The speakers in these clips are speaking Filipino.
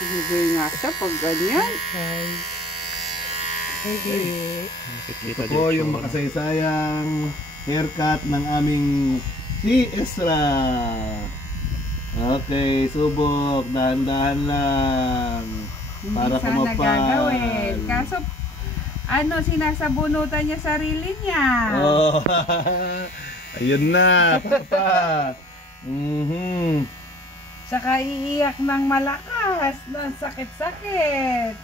Hindi nga siya pag ganyan. Ito po yung makasaysayang haircut ng aming si Ezra. Okay, subok. Dahan-dahan lang. Para Hindi sana kumapal. gagawin. Kaso, sinasabunutan niya sarili niya. Oh, ayun na, papa. Saka iiyak ng malakas, ng sakit-sakit.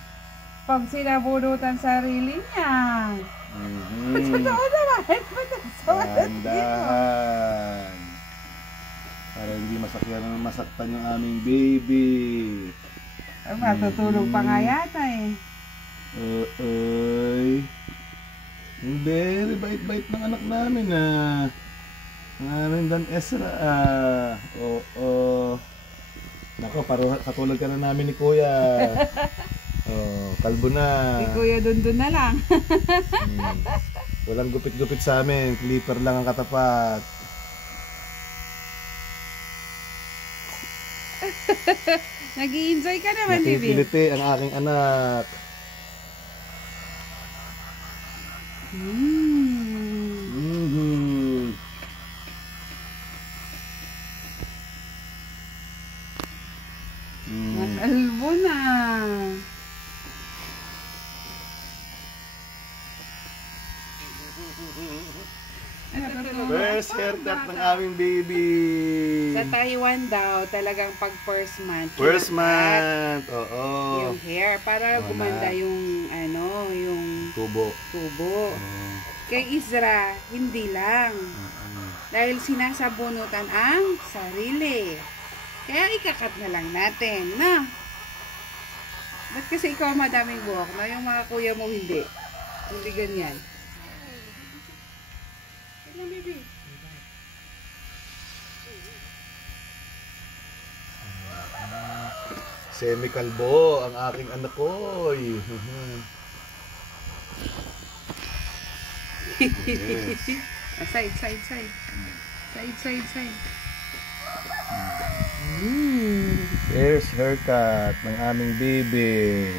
Pag sinabunutan sarili niya. Totoo naman. Dahan-dahan. Para hindi masaktan yung aming baby. Matutulog pa nga yata eh. Very bait-bait ng anak namin Ang aming Dan Ezra Nako, katulad ka na namin ni Kuya. Kalbo na. Si Kuya Dundun na lang. Walang gupit-gupit sa amin. Clipper lang ang katapat. Nag-i-enjoy ka naman, Bibi. Nakikiliti ang aking anak. Masalbo na. First haircut ng aming baby. Sa Taiwan daw, talagang pag first month. First month, oo. Yung hair, para gumanda yung, yung tubo. Kay Ezra, hindi lang. Dahil sinasabunutan ang sarili. Kaya ikakat na lang natin, na. Ba't kasi ikaw madaming buhok na yung mga kuya mo hindi? Hindi ganyan. Tignan, baby. Semi-kalbo ang aking anak ko. Yes. Side. Here's haircut ng aming baby.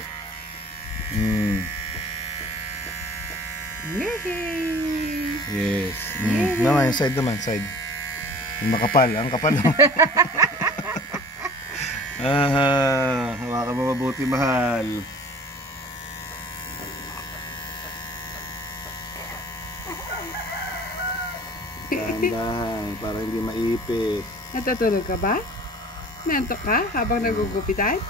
Yes. Naman, yung side naman, side. Yung makapal, ang kapal. Hawakan mo mabuti, mahal. Dahan-dahan, para hindi maipit. Natutulog ka ba? Nantok ka habang nagugupitan?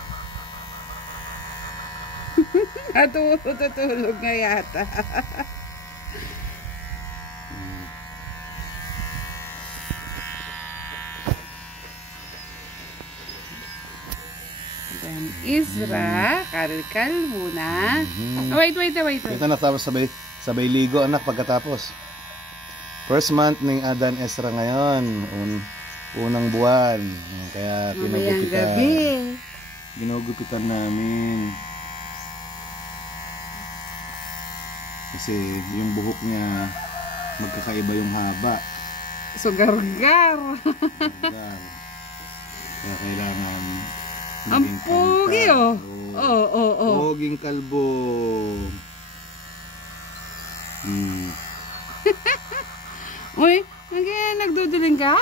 Natutulog nga yata. Then Ezra, kalkal muna. Wait. Ito na, tapos sabay ligo anak pagkatapos. First month ng Dan Ezra ngayon. Unang buwan. Kaya ginugupitan namin. Kasi yung buhok niya magkakaiba yung haba. So gargar. Kaya kailangan ang pogi Poging kalbo. Uy, nagduduling ka?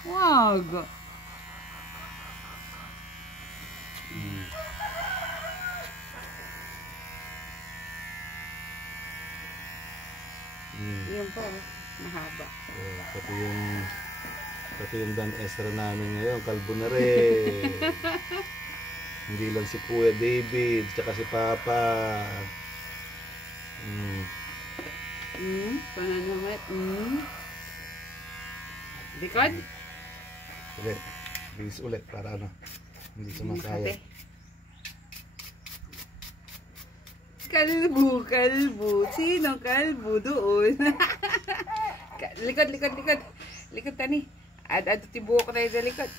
Wag. Yan po, mahaba. Pati yung Dan Ezra namin ngayon, kalbo na rin. Hindi lang si Kuya David, tsaka si Papa. Pananamat. Likod? Ulit. Bilis ulit para hindi sumasaya. Kalbo. Sino kalbo doon? Likod. Likod tani. At tibuok na yung sa likod.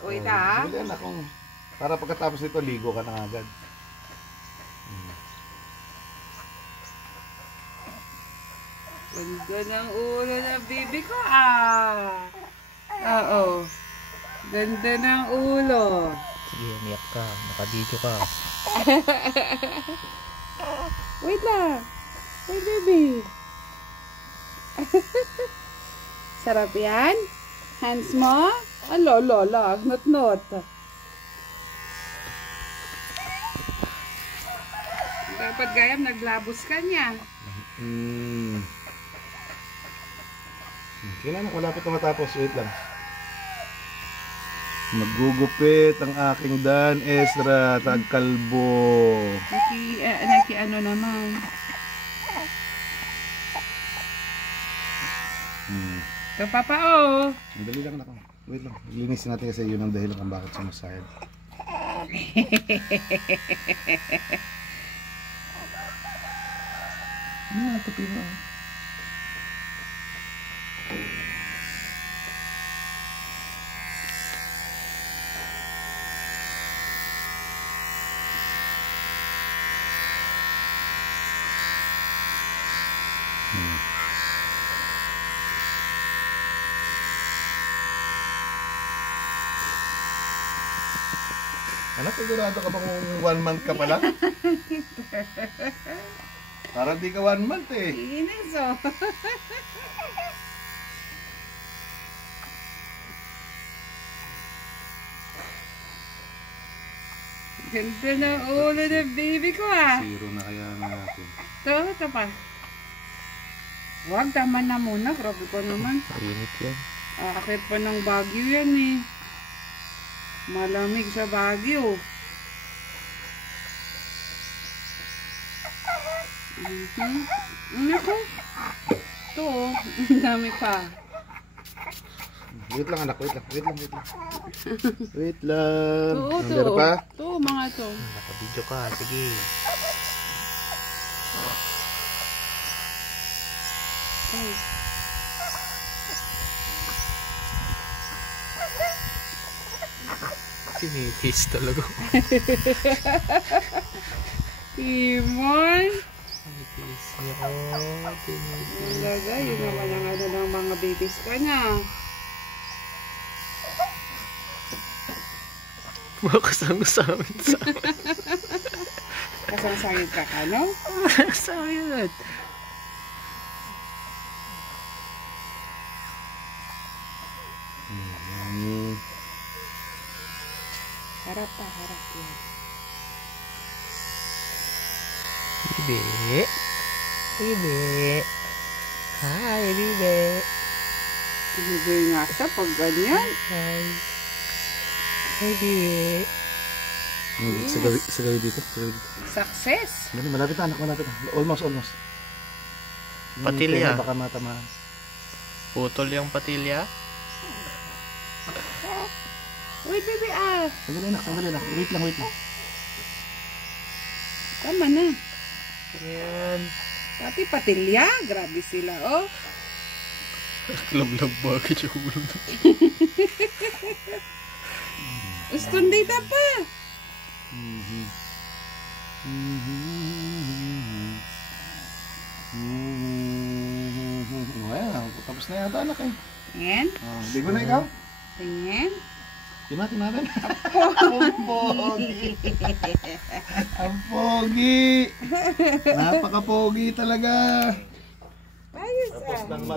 Wait ha. Bilan akong, para pagkatapos nito, ligo ka na agad. Ganda ng ulo ng bibi ko Oo. Ganda ng ulo. Sige, umiyak ka. Nakabidyo ka. Wait lang. Wait, baby. Sarap yan? Hands mo? Alo, not. Dapat gayam, naglabos ka niya. Sige na, malapit na matapos. Wait lang. Magugupit ang aking Dan Ezra Tagkalbo. Naki ano naman. Ito papa oh. Madali lang ako. Wait lang. Linisin natin kasi yun ang dahilan kung bakit sumasayad. Ito pino. Anak, sigurado ka ba kung 1 month ka pala? Parang di ka 1 month eh. Inis oh. Ganda ng ulo ng baby ko ah. Zero na kaya natin. Ito pa. Huwag, tama na muna. Grabe ko naman. Init yan. Akit pa ng Baguio yan eh. Malamig sa Baguio. Ako. Ito oh. Ang dami pa. Wait lang anak, wait lang. Wait lang. Ito. pa? Ito, mga ito. Nakabidyo ka. Sige. Tinitis talaga. Timon. Tinitis niya ko. Tinitis. Talaga, yun naman ang ano ng mga babies ka niya. Makasang-sangit sa Kasang-sangit ka ka, no? Sangit. Harap pa, harap yan. Bibi. Bibi. Hi, Bibi. Hindi nga siya pag ganyan. Hi. Hi, Bibi. Sa gabi dito. Success. Malapit na anak, malapit na. Almost. Patilya. Baka matamaan. Putol yung patilya. Wait, baby, ah. Sandali na. Wait lang. Tama na. Ayan. Pati patilya. Grabe sila, oh. Lablab bakit yung ulo. Ustundita pa. Well, tapos na yata anak eh. Tingin. Ligo na ikaw? Tingin. Timatin natin. Ang pogi. Ang pogi. Napaka-pogi talaga. Ayos Tapos ah. nang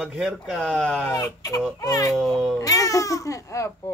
mag-haircut. Oo. Apo.